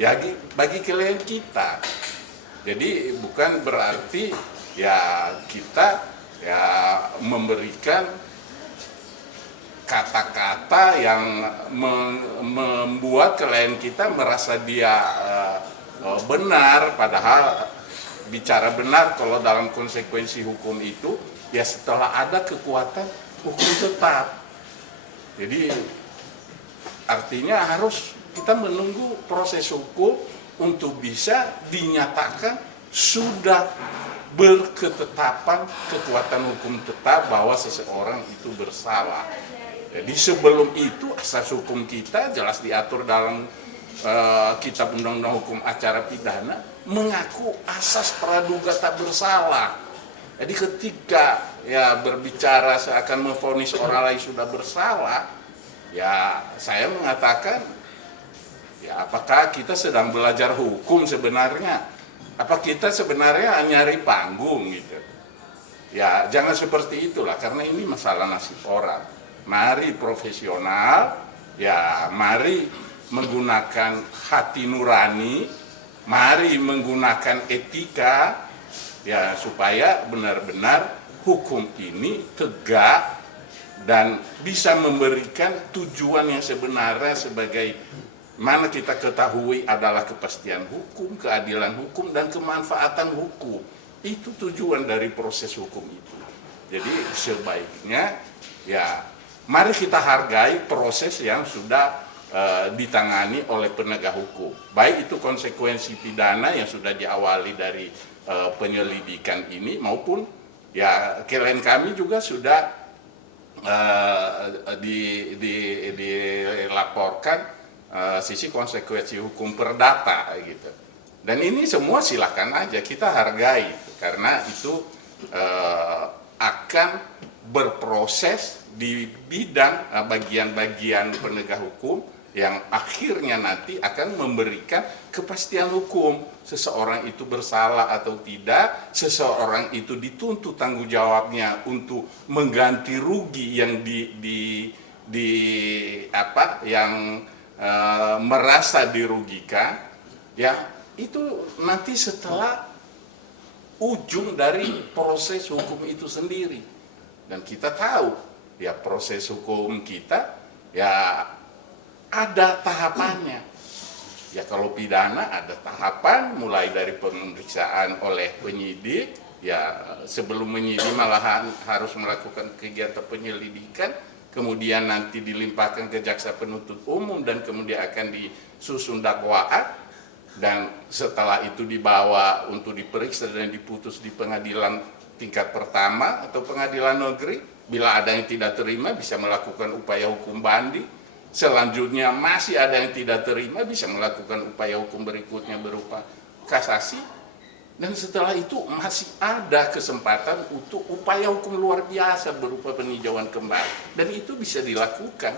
ya bagi klien kita. Jadi bukan berarti ya kita ya memberikan kata-kata yang membuat klien kita merasa dia benar, padahal bicara benar kalau dalam konsekuensi hukum itu ya setelah ada kekuatan hukum tetap. Jadi artinya harus kita menunggu proses hukum untuk bisa dinyatakan sudah berketetapan kekuatan hukum tetap bahwa seseorang itu bersalah. Jadi sebelum itu asas hukum kita jelas diatur dalam Kitab Undang-Undang Hukum Acara Pidana mengaku asas praduga tak bersalah. Jadi ketika ya berbicara seakan memvonis orang lain sudah bersalah, ya saya mengatakan ya apakah kita sedang belajar hukum sebenarnya? Apa kita sebenarnya nyari panggung gitu? Ya jangan seperti itulah, karena ini masalah nasib orang. Mari profesional, ya mari menggunakan hati nurani, mari menggunakan etika, ya supaya benar-benar hukum ini tegak dan bisa memberikan tujuan yang sebenarnya sebagai mana kita ketahui adalah kepastian hukum, keadilan hukum, dan kemanfaatan hukum. Itu tujuan dari proses hukum itu. Jadi sebaiknya ya mari kita hargai proses yang sudah ditangani oleh penegak hukum. Baik itu konsekuensi pidana yang sudah diawali dari penyelidikan ini maupun ya klien kami juga sudah dilaporkan sisi konsekuensi hukum perdata gitu. Dan ini semua silakan aja kita hargai karena itu akan berproses di bidang bagian-bagian penegak hukum yang akhirnya nanti akan memberikan kepastian hukum. Seseorang itu bersalah atau tidak, seseorang itu dituntut tanggung jawabnya untuk mengganti rugi yang merasa dirugikan, ya itu nanti setelah ujung dari proses hukum itu sendiri. Dan kita tahu ya proses hukum kita ya ada tahapannya. Ya kalau pidana ada tahapan mulai dari pemeriksaan oleh penyidik, ya sebelum menyidik malahan harus melakukan kegiatan penyelidikan, kemudian nanti dilimpahkan ke jaksa penuntut umum dan kemudian akan disusun dakwaan, dan setelah itu dibawa untuk diperiksa dan diputus di pengadilan tingkat pertama atau pengadilan negeri. Bila ada yang tidak terima bisa melakukan upaya hukum banding. Selanjutnya masih ada yang tidak terima bisa melakukan upaya hukum berikutnya berupa kasasi. Dan setelah itu masih ada kesempatan untuk upaya hukum luar biasa berupa peninjauan kembali. Dan itu bisa dilakukan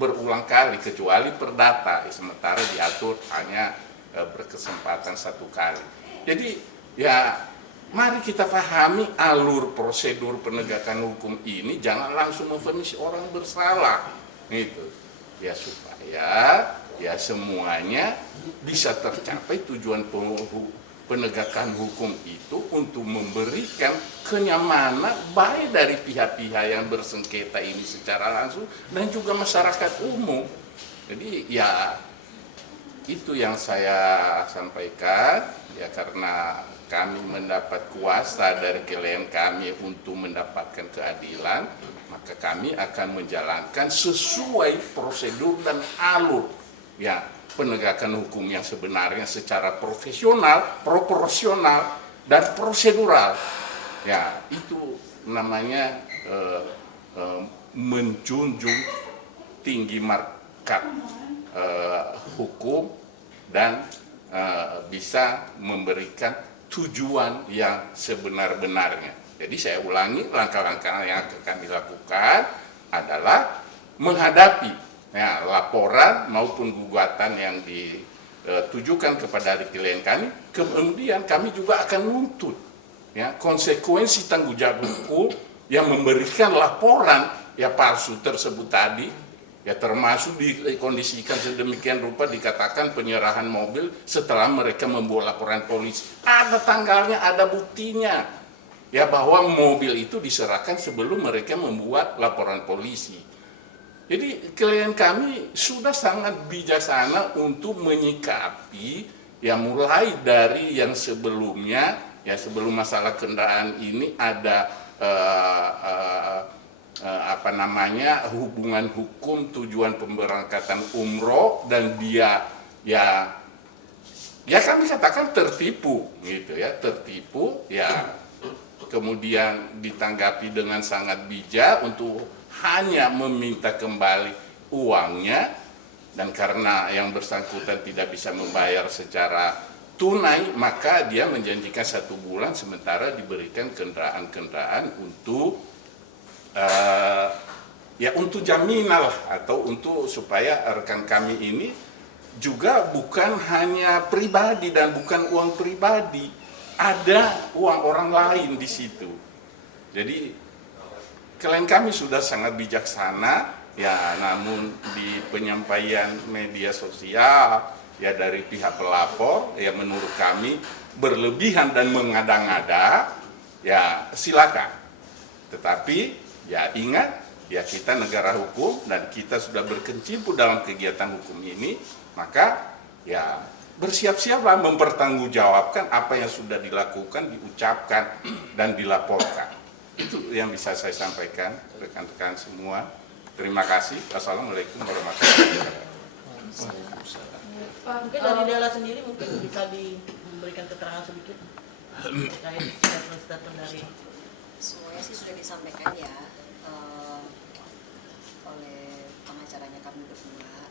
berulang kali kecuali perdata, sementara diatur hanya berkesempatan satu kali. Jadi ya mari kita pahami alur prosedur penegakan hukum ini, jangan langsung memvonis orang bersalah gitu. Ya supaya ya semuanya bisa tercapai tujuan penegakan hukum itu untuk memberikan kenyamanan baik dari pihak-pihak yang bersengketa ini secara langsung dan juga masyarakat umum. Jadi ya itu yang saya sampaikan ya, karena kami mendapat kuasa dari klien kami untuk mendapatkan keadilan, maka kami akan menjalankan sesuai prosedur dan alur ya penegakan hukum yang sebenarnya secara profesional, proporsional, dan prosedural. Ya itu namanya menjunjung tinggi markat hukum dan bisa memberikan tujuan yang sebenar-benarnya. Jadi saya ulangi, langkah-langkah yang akan kami lakukan adalah menghadapi ya, laporan maupun gugatan yang ditujukan kepada klien kami. Kemudian kami juga akan menuntut ya, konsekuensi tanggung jawab hukum yang memberikan laporan ya palsu tersebut tadi Ya termasuk dikondisikan sedemikian rupa dikatakan penyerahan mobil setelah mereka membuat laporan polisi. Ada tanggalnya, ada buktinya. Ya bahwa mobil itu diserahkan sebelum mereka membuat laporan polisi. Jadi klien kami sudah sangat bijaksana untuk menyikapi ya mulai dari yang sebelumnya, ya sebelum masalah kendaraan ini ada hubungan hukum tujuan pemberangkatan umroh dan dia ya kami katakan tertipu gitu ya, tertipu ya, kemudian ditanggapi dengan sangat bijak untuk hanya meminta kembali uangnya, dan karena yang bersangkutan tidak bisa membayar secara tunai maka dia menjanjikan 1 bulan sementara diberikan kendaraan-kendaraan untuk untuk jaminan lah, atau untuk supaya rekan kami ini juga bukan hanya pribadi dan bukan uang pribadi, ada uang orang lain di situ. Jadi klien kami sudah sangat bijaksana ya, namun di penyampaian media sosial ya dari pihak pelapor ya menurut kami berlebihan dan mengada-ngada, ya silakan. Tetapi ya ingat, ya kita negara hukum dan kita sudah berkecimpung dalam kegiatan hukum ini, maka ya bersiap-siaplah mempertanggungjawabkan apa yang sudah dilakukan, diucapkan, dan dilaporkan. Itu yang bisa saya sampaikan rekan-rekan semua. Terima kasih. Assalamualaikum warahmatullahi wabarakatuh. Mungkin dari Dela sendiri mungkin bisa diberikan keterangan sedikit terkait statement dari. Semuanya sih sudah disampaikan ya oleh pengacaranya kami berdua.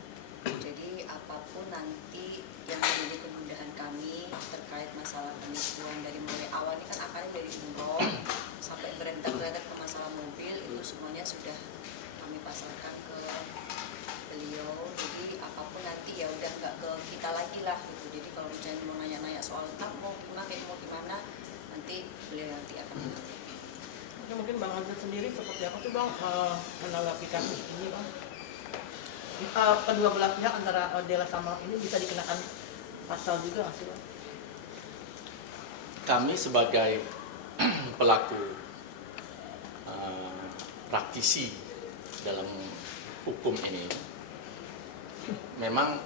Jadi apapun nanti yang menjadi kemudahan kami terkait masalah penipuan dari mulai awal ini kan akalnya dari umroh sampai berentak-berentak ke masalah mobil, itu semuanya sudah kami pasarkan ke beliau. Jadi apapun nanti ya udah nggak ke kita lagi lah gitu. Jadi kalau misalnya mau nanya-nanya soal mau gimana nanti beliau nanti akan mengerti. Mungkin Bang Azad sendiri seperti apa sih Bang menanggapi kasus ini Bang? Kedua belah pihak antara Dela sama ini bisa dikenakan pasal juga nggak sih Bang? Kami sebagai pelaku praktisi dalam hukum ini memang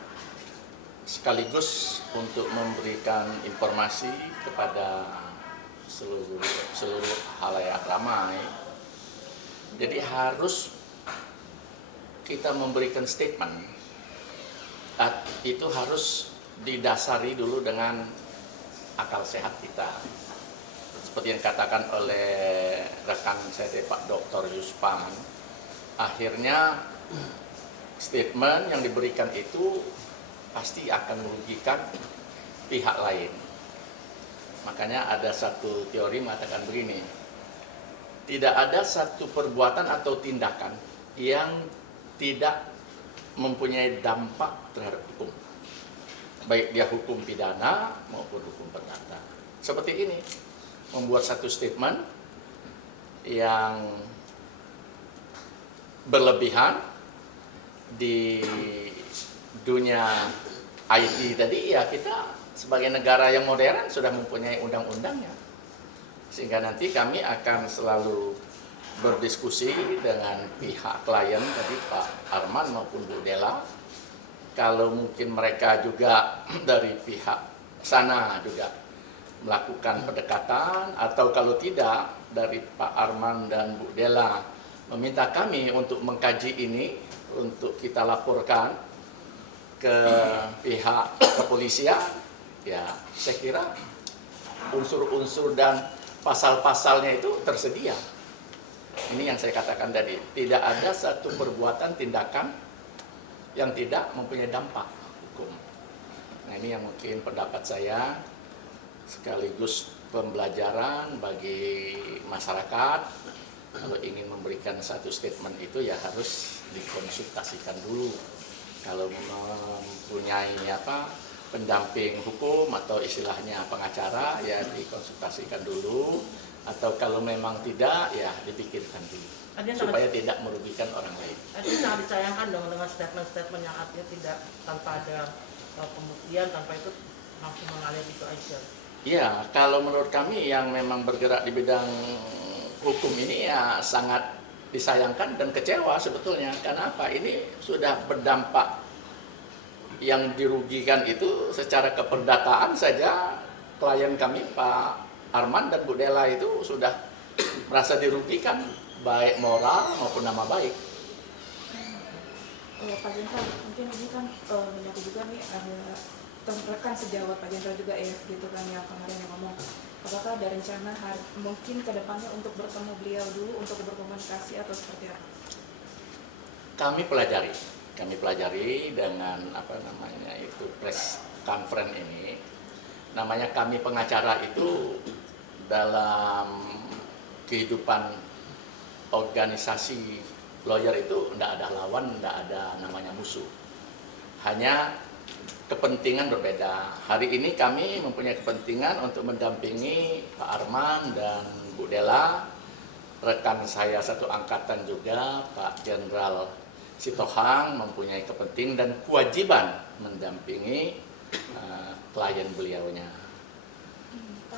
sekaligus untuk memberikan informasi kepada seluruh halayak ramai. Jadi harus kita memberikan statement, itu harus didasari dulu dengan akal sehat kita. Seperti yang dikatakan oleh rekan saya Pak Dr. Yuspan, akhirnya statement yang diberikan itu pasti akan merugikan pihak lain. Makanya ada satu teori mengatakan begini, tidak ada satu perbuatan atau tindakan yang tidak mempunyai dampak terhadap hukum, baik dia hukum pidana maupun hukum perdata. Seperti ini, membuat satu statement yang berlebihan di dunia IT tadi, ya kita sebagai negara yang modern sudah mempunyai undang-undangnya, sehingga nanti kami akan selalu berdiskusi dengan pihak klien tadi Pak Arman maupun Bu Dela. Kalau mungkin mereka juga dari pihak sana juga melakukan pendekatan, atau kalau tidak dari Pak Arman dan Bu Dela meminta kami untuk mengkaji ini untuk kita laporkan ke pihak kepolisian, ya saya kira unsur-unsur dan pasal-pasalnya itu tersedia. Ini yang saya katakan tadi, tidak ada satu perbuatan tindakan yang tidak mempunyai dampak hukum. Nah ini yang mungkin pendapat saya, sekaligus pembelajaran bagi masyarakat. Kalau ingin memberikan satu statement itu ya harus dikonsultasikan dulu. Kalau mempunyai pendamping hukum atau istilahnya pengacara ya dikonsultasikan dulu, atau kalau memang tidak ya dipikirkan dulu Artinya supaya tidak merugikan orang lain. artinya sangat disayangkan dong dengan statement-statement yang artinya tidak tanpa ada pembuktian, tanpa itu langsung mengalir gitu aja. Ya, kalau menurut kami yang memang bergerak di bidang hukum ini ya sangat disayangkan dan kecewa sebetulnya. Karena apa? Ini sudah berdampak, yang dirugikan itu secara keperdataan saja klien kami Pak Arman dan Bu Dela itu sudah merasa dirugikan baik moral maupun nama baik. Pak Jenderal, mungkin ini kan menyangkut juga nih ada rekan sejawat Pak Jenderal juga ya gitu kan yang kemarin yang ngomong, apakah ada rencana mungkin ke depannya untuk bertemu beliau dulu untuk berkomunikasi atau seperti apa? Kami pelajari dengan apa namanya itu press conference ini. Namanya kami pengacara itu dalam kehidupan organisasi lawyer itu tidak ada lawan, tidak ada namanya musuh. Hanya kepentingan berbeda. Hari ini kami mempunyai kepentingan untuk mendampingi Pak Arman dan Bu Dela, rekan saya satu angkatan juga Pak Jenderal Sitohang mempunyai kepentingan dan kewajiban mendampingi klien beliaunya.